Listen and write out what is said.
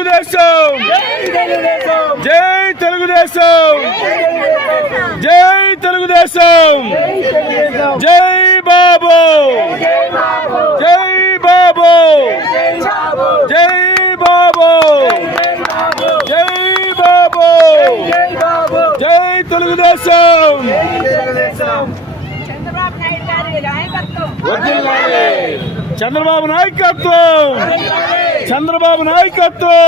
తెలుగుదేశం జై తెలుగుదేశం జై తెలుగుదేశం జై బాబు జై బాబు జై బాబు జై బాబు జై తెలుగుదేశం చంద్రబాబు నాయకత్వం చంద్రబాబు నాయకత్వం